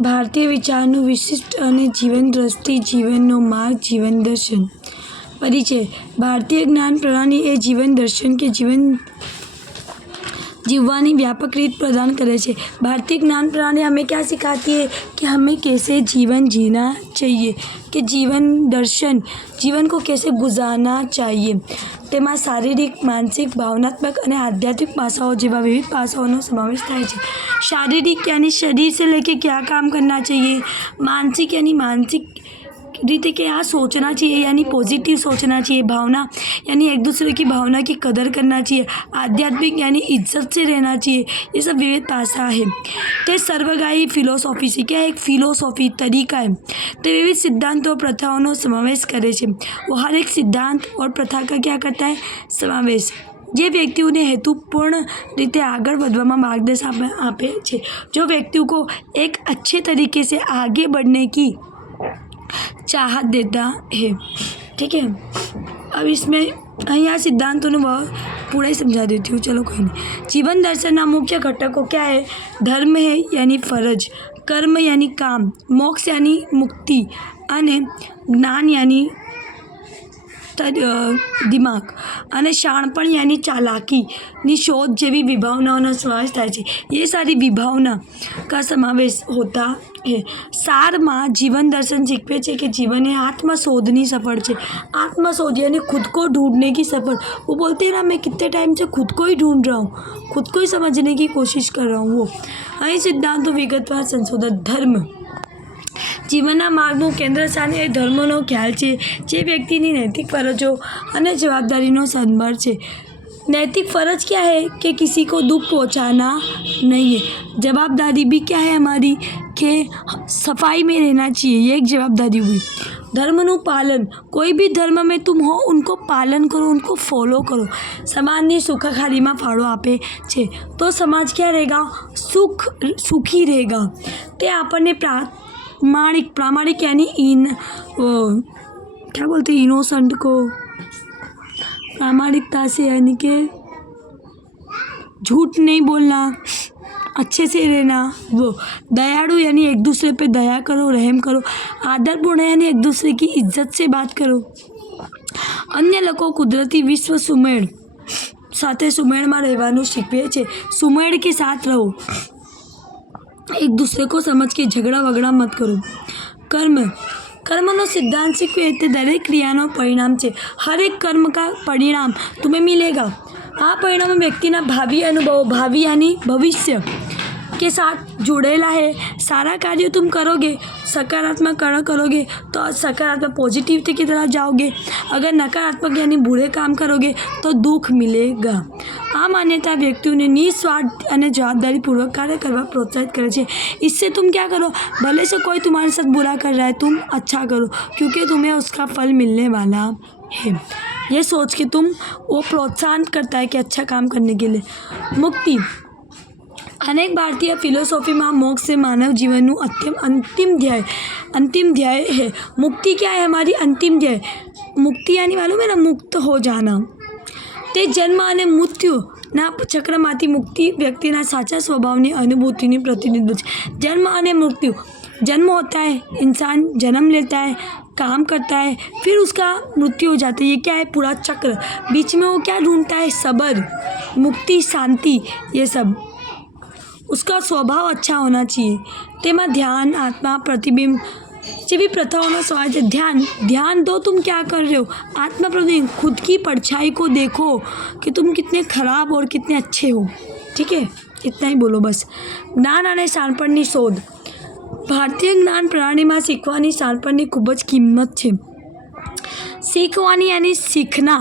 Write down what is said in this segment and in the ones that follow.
ભારતીય વિચારનું વિશિષ્ટ અને જીવન દ્રષ્ટિ, જીવનનો માર્ગ, જીવન દર્શન. परिचय. भारतीय ज्ञान प्रणाली એ જીવન દર્શન કે જીવન जीववानी व्यापक रीत प्रदान करे छे. भारतीय ज्ञान प्रणाली हमें क्या सिखाती है कि हमें कैसे जीवन जीना चाहिए, कि जीवन दर्शन, जीवन को कैसे गुजारना चाहिए. તેમાં શારીરિક, માનસિક, ભાવનાત્મક અને આધ્યાત્મિક પાસાઓ જેવા વિવિધ પાસાઓનો સમાવેશ થાય છે. शारीरिक यानी शरीर से लेके क्या काम करना चाहिए, मानसिक यानी मानसिक रीते क्या सोचना चाहिए यानी पॉजिटिव सोचना चाहिए, भावना यानी एक दूसरे की भावना की कदर करना चाहिए, आध्यात्मिक यानी इज्जत से रहना चाहिए. ये सब विविध पासा है. તે સર્વગ્રાહી ફિલોસોફી છે. क्या एक फिलोसॉफी तरीका है. તે વિવિધ સિદ્ધાંતો પ્રથાઓનો સમાવેશ કરે છે. वो हर एक सिद्धांत और प्रथा का क्या करता है, समावेश. જે વ્યક્તિઓને હેતુપૂર્ણ રીતે આગળ વધવામાં માર્ગદર્શન આપે છે. जो व्यक्तियों को एक अच्छे तरीके से आगे बढ़ने की चाहत देता है. ठीक है. अब इसमें यहाँ सिद्धांतों ने वह पूरा ही समझा देती हूँ. चलो कोई नहीं. जीवन दर्शनના મુખ્ય ઘટકો क्या है. धर्म है यानी फरज, कर्म यानी काम, मोक्ष यानी मुक्ति અને જ્ઞાન यानी दिमाग અને શાણપણ यानी चालाकीની शोध જેવી વિભાવનાઓનો સમાવેશ થાય છે. ये सारी विभावना का समावेश होता है. साરમાં जीवन दर्शन सीखवे છે कि जीवन है आत्मशोधनी सफ़र છે. आत्मशोध यानी खुद को ढूंढने की सफ़र. वो बोलते हैं ना, मैं कितने टाइम से खुद को ही ढूंढ रहा हूँ, खुद को ही समझने की कोशिश कर रहा हूँ. वो અહીં સિદ્ધાંતો વિગતવાર સંશોધન. ધર્મ જીવનના માર્ગનું કેન્દ્ર સ્થાન એ ધર્મનો ખ્યાલ છે, જે વ્યક્તિની નૈતિક ફરજો અને જવાબદારીનો સંભાળ છે. नैतिक फ़र्ज क्या है कि किसी को दुख पहुंचाना नहीं है. जवाबदारी भी क्या है हमारी कि सफाई में रहना चाहिए. ये एक जवाबदारी हुई. धर्मનું पालन. कोई भी धर्म में तुम हो उनको पालन करो, उनको फॉलो करो. समाजની સુખાકારીમાં ફાળો આપે છે તો સમાજ क्या रहेगा, सुखी रहेगा. તે આપણને प्रामाणिक यानी क्या बोलते हैं, इनोसेंट को प्रामाणिकता से यानी कि झूठ नहीं बोलना, अच्छे से रहना. वो दयालु यानी एक दूसरे पे दया करो, रहम करो. आदरपूर्ण यानी एक दूसरे की इज्जत से बात करो. अन्य लोगों कुदरती विश्व सुमेળ સાથે સુમેળમાં રહેવાનું શીખવે છે. सुमेળ के साथ रहो, एक दूसरे को समझ के झगड़ा वगड़ा मत करो. कर्मનો સિદ્ધાંત શીખવે તે દરેક ક્રિયાનો પરિણામ છે. હરેક કર્મ કા પરિણામ तुम्हें मिलेगा. આ પરિણામ વ્યક્તિના ભાવિ અનુભવો, ભાવિ यानी भविष्य के साथ जुड़ेला है. सारा कार्य तुम करोगे, सकारात्मक कार्य करोगे तो सकारात्मक पॉजिटिविटी की तरफ जाओगे. अगर नकारात्मक यानी बुरे काम करोगे तो दुख मिलेगा. આ માન્યતા વ્યક્તિઓને નિસ્વાર્થ અને જવાબદારીपूर्वक कार्य करवा प्रोत्साहित करे छे. इससे तुम क्या करो, भले से कोई तुम्हारे साथ बुरा कर रहा है, तुम अच्छा करो क्योंकि तुम्हें उसका फल मिलने वाला है. ये सोच के तुम वो प्रोत्साहन करता है कि अच्छा काम करने के लिए. मुक्ति. अनेक भारतीय फिलोसॉफीમાં मोक्ष से मानव जीवनનું अंतिम ध्येय है. मुक्ति क्या है, हमारी अंतिम ध्येय. मुक्ति यानी मालूम है ना, मुक्त हो जाना. તે જન્મ અને મૃત્યુના ચક્રમાંથી મુક્તિ વ્યક્તિના સાચા સ્વભાવની અનુભૂતિની પ્રતિનિધિત્વ છે. जन्म અને मृत्यु. जन्म होता है, इंसान जन्म लेता है, काम करता है, फिर उसका मृत्यु हो जाती है. ये क्या है, पूरा चक्र. बीच में वो क्या ढूंढता है, सबर, मुक्ति, शांति. ये सब उसका स्वभाव अच्छा होना चाहिए. तेमा ध्यान, आत्मा, प्रतिबिंब જેવી પ્રથાઓનો સવાલ છે. ध्यान दो, तुम क्या कर रहे हो. आत्मा प्रतिबिंब, खुद की परछाई को देखो कि तुम कितने खराब और कितने अच्छे हो. ठीक है, इतना ही बोलो बस. જ્ઞાન અને શાણપણની શોધ. ભારતીય જ્ઞાન પ્રણાલીમાં શીખવાની શાણપણની ખૂબ જ કિંમત છે. શીખવાની यानी सीखना,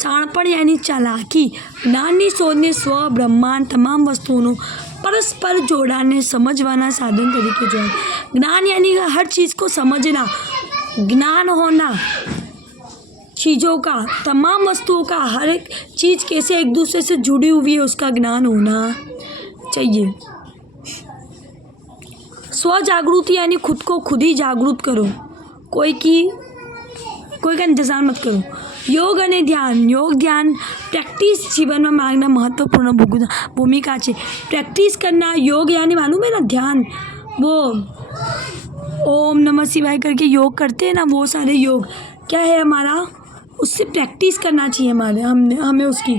શાણપણ यानी ચાલાકી. જ્ઞાનની શોધને સ્વ, બ્રહ્માંડ, તમામ વસ્તુઓનો परस्पर जोड़ाने समझवाना साधन तरीके जो है. ज्ञान यानी हर चीज़ को समझना, ज्ञान होना चीज़ों का, तमाम वस्तुओं का, हर एक चीज़ कैसे एक दूसरे से जुड़ी हुई है उसका ज्ञान होना चाहिए. स्व जागृति यानी खुद को खुद ही जागरूक करो, कोई का इंतज़ार मत करो. योग અને ધ્યાન. योग ध्यान प्रैक्टिस जीवन में मांगना महत्वपूर्ण भूमिका है. प्रैक्टिस करना योग यानी मालूम है ना, ध्यान. वो ओम नमः शिवाय करके योग करते हैं ना, वो सारे योग क्या है हमारा, उससे प्रैक्टिस करना चाहिए हमें उसकी।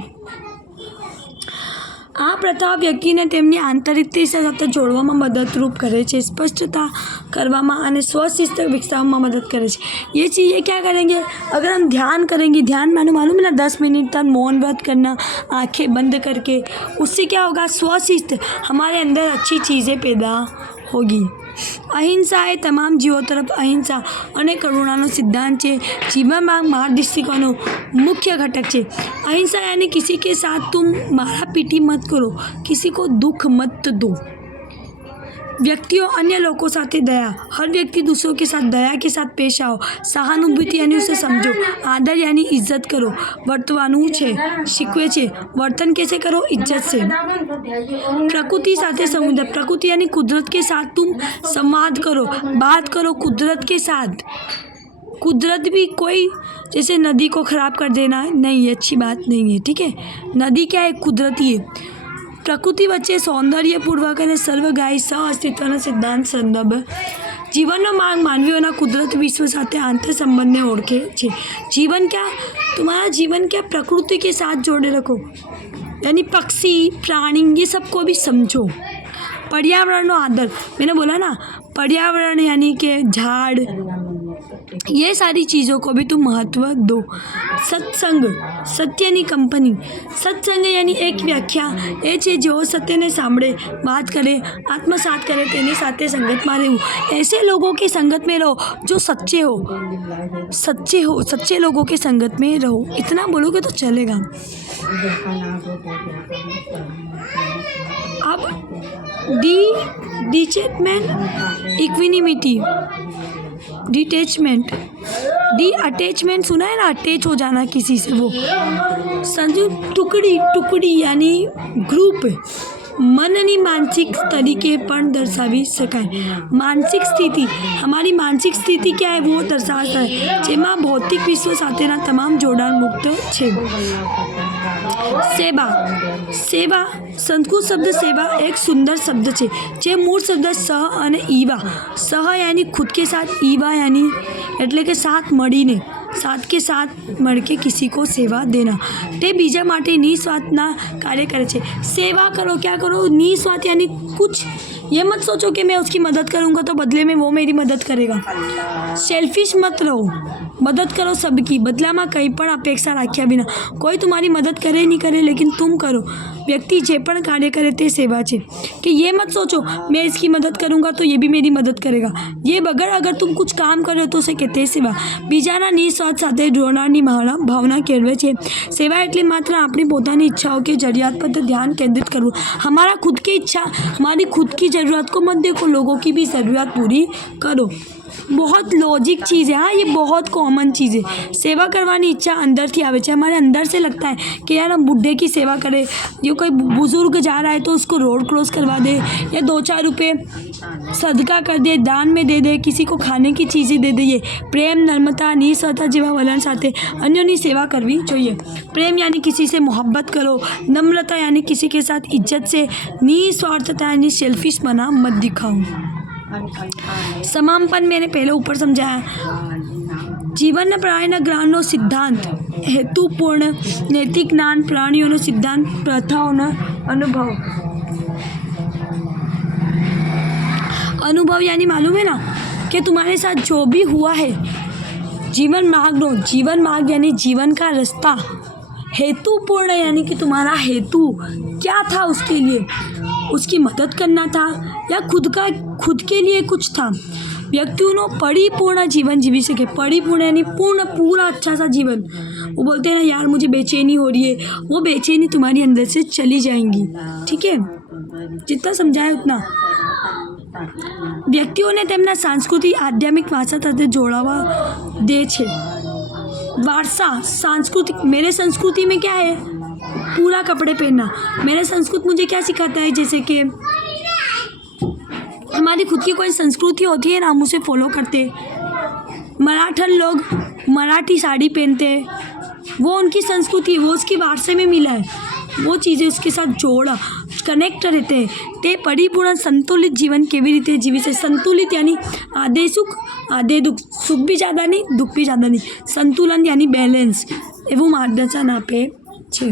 આ પ્રથા વ્યક્તિને તેમની આંતરિકતા સાથે જોડવામાં મદદરૂપ કરે છે, સ્પષ્ટતા કરવામાં અને સ્વશિસ્ત વિકસાવવામાં मदद करे છે। ये चीज़ें क्या करेंगे, अगर हम ध्यान करेंगे, ध्यान मालूम है ना 10 मिनट तक मौन व्रत करना आंखें बंद करके, उससे क्या होगा, स्वशिस्त हमारे अंदर अच्छी चीज़ें पैदा होगी। अहिंसा એ તમામ જીવો તરફ અહિંસા અને કરુણાનો સિદ્ધાંત છે, જીવનમાં માર્ગદર્શિકાનો મુખ્ય घटक છે। अहिंसा यानी किसी के साथ तुम मारा पीटी मत करो, किसी को दुख मत दो। व्यक्तियों अन्य लोगों साथे दया, हर व्यक्ति दूसरों के साथ दया के साथ पेश आओ। सहानुभूति यानी उसे समझो। आदर यानी इज्जत करो। वर्तवानु छे શીખવે છે, वर्तन कैसे करो, इज्जत से। प्रकृति साथे समुद्र, प्रकृति यानी कुदरत के साथ तुम संवाद करो, बात करो कुदरत के साथ। कुदरत भी कोई जैसे नदी को ख़राब कर देना नहीं, ये अच्छी बात नहीं है, ठीक है। नदी क्या है, कुदरती है। પ્રકૃતિ વચ્ચે સૌંદર્યપૂર્વક અને સર્વગાહી સહઅસ્તિત્વનો સિદ્ધાંત સંદર્ભ। જીવનનો માર્ગ માનવીઓના કુદરત વિશ્વ સાથે આંતર સંબંધને ઓળખે છે। जीवन क्या, तुम्हारा जीवन क्या प्रकृति के साथ जोड़े रखो, यानी पक्षी प्राणी ये सबको भी समझो। पर्यावरण आदर, मैंने बोला ना पर्यावरण यानी कि झाड़, ये सारी चीज़ों को भी तुम महत्व दो। सत्संग, सत्यनी कंपनी, सत्संग यानी एक व्याख्या એ છે જેઓ સત્યને સાંભળે, बात करे, आत्मसात करे, तेनी साथे संगत में रहूँ। ऐसे लोगों की संगत में रहो जो सच्चे हो, सच्चे लोगों के संगत में रहो। इतना बोलोगे तो चलेगा। अब इक्विनिमिटी, डिटैचमेंट, अटैचमेंट सुना है ना, अटैच हो जाना किसी से, वो संजू टुकड़ी यानी ग्रुप। मननी मानसिक तरीके पर दर्शावी शकाय। मानसिक स्थिति, हमारी मानसिक स्थिति क्या है वो दर्शावता है, जेमा भौतिक विश्व साथेना तमाम जोड़ाण मुक्त छे। सेवा, सेवा संस्कृत शब्द सेवा एक सुंदर शब्द है, जे मूળ शब्द सह અને ઈવા। सह यानी खुद के साथ, ईवा यानी એટલે કે साथ મળીને, साथ के साथ मळ के किसी को सेवा देना, ते बीजा माटे निस्वार्थना कार्य करे छे। सेवा करो, क्या करो, निस्वार्थ यानी कुछ ये मत सोचो कि मैं उसकी मदद करूँगा तो बदले में वो मेरी मदद करेगा। सेल्फिश मत रहो, मदद करो सबकी, बदला में कहीं पण अपेक्षा राख्या बिना। कोई तुम्हारी मदद करे नहीं करे, लेकिन तुम करो। व्यक्ति जे पण कार्य करे ते सेवा है, कि ये मत सोचो मैं इसकी मदद करूँगा तो ये भी मेरी मदद करेगा। ये बगैर अगर तुम कुछ काम करो तो उसे कहते सेवा। बीजाना निस्वार्थ साथे जोड़વાની भावना केळवे छे। सेवा એટલે માત્ર આપણી પોતાની ઈચ્છાઓ કે જરૂરિયાત પર ध्यान केंद्रित करવું। हमारा खुद की इच्छा, हमारी खुद की ज़रूरत को मत देखो, लोगों की भी ज़रूरत पूरी करो। बहुत लॉजिक चीज़ है, हाँ ये बहुत कॉमन चीज़ है। सेवा करवानी इच्छा अंदर थी आवे छे, हमारे अंदर से लगता है कि यार हम बुढ़े की सेवा करें, जो कोई बुजुर्ग जा रहा है तो उसको रोड क्रॉस करवा दे, या 2-4 रुपये सदका कर दे, दान में दे दे, किसी को खाने की चीज़ें दे दे। प्रेम, नम्रता, निस्वार्थ जेवा वलन साथे अन्योनी सेवा करवी જોઈએ। प्रेम यानी किसी से मोहब्बत करो, नम्रता यानी किसी के साथ इज्जत से, निस्वार्थता यानी सेल्फिश मना मत दिखाओ। समापन मैंने पहले ऊपर समझाया। जीवन प्राणीना ज्ञानનો સિદ્ધાંત, હેતુપૂર્ણ નૈતિક જ્ઞાન, પ્રાણીઓનો સિદ્ધાંત, પ્રથાઓનો अनुभव यानी मालूम है ना कि तुम्हारे साथ जो भी हुआ है, जीवन मार्ग यानी जीवन का रास्ता, हेतुपूर्ण यानी कि तुम्हारा हेतु क्या था, उसके लिए उसकी मदद करना था या खुद के लिए कुछ था। व्यक्तियों परिपूर्ण जीवन जीवी सके। परिपूर्ण यानी पूरा अच्छा सा जीवन। वो बोलते हैं ना यार मुझे बेचैनी हो रही है, वो बेचैनी तुम्हारी अंदर से चली जाएंगी, ठीक है। जितना समझाया उतना। વ્યક્તિઓને તેમના સાંસ્કૃતિક આધ્યાત્મિક વારસા સાથે જોડાવા દે છે। वारसा, सांस्कृतिक, मेरे संस्कृति में क्या है, पूरा कपड़े पहनना। मेरे संस्कृत मुझे क्या सिखाता है, जैसे कि हमारी खुद की कोई संस्कृति होती है ना, हम उसे फॉलो करते। मराठन लोग मराठी साड़ी पहनते, वो उनकी संस्कृति, वो उसकी वारसे में मिला है, वो चीज़ें उसके साथ जोड़ा। કનેક્ટ રહેતે તે પરિપૂર્ણ સંતુલિત જીવન કેવી રીતે જીવી છે. સંતુલિત યાની આધે સુખ આધે દુઃખ, સુખ બી જ્યાદા નહીં દુઃખ બી જ્યાદા નહીં, સંતુલન યાની બેલેન્સ એવું માર્ગદર્શન આપે છે.